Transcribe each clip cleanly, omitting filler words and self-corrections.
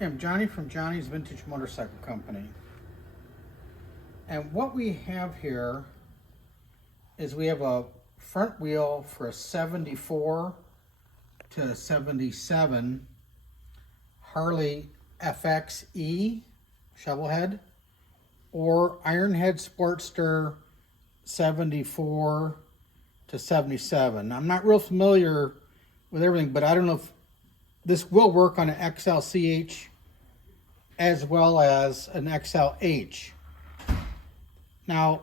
I'm Johnny from Johnny's Vintage Motorcycle Company. And what we have here is we have a front wheel for a 74 to 77 Harley FXE shovel head or Ironhead Sportster 74 to 77. I'm not real familiar with everything, but I don't know if this will work on an XLCH as well as an XLH. Now,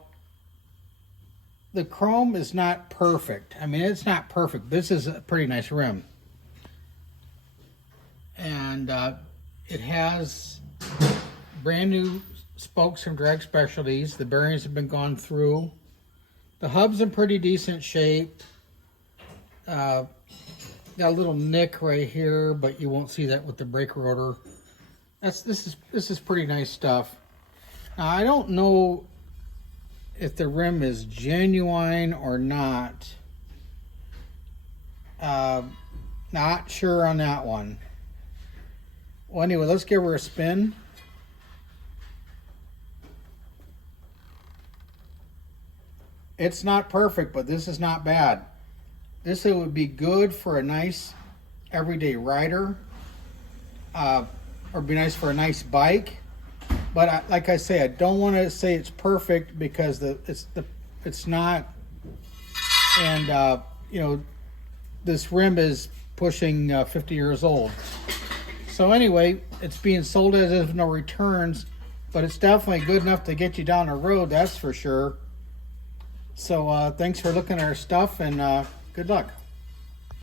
the chrome is not perfect. I mean, it's not perfect. This is a pretty nice rim. And it has brand new spokes from Drag Specialties. The bearings have been gone through. The hub's in pretty decent shape. Got a little nick right here, but you won't see that with the brake rotor. This is pretty nice stuff. Now, I don't know if the rim is genuine or not. Not sure on that one. Well, anyway, let's give her a spin. It's not perfect, but this is not bad. This would be good for a nice everyday rider, or be nice for a nice bike. But like I say, I don't want to say it's perfect because it's not. And you know, this rim is pushing 50 years old. So anyway, it's being sold as if no returns, but it's definitely good enough to get you down the road. That's for sure. So thanks for looking at our stuff, and good luck.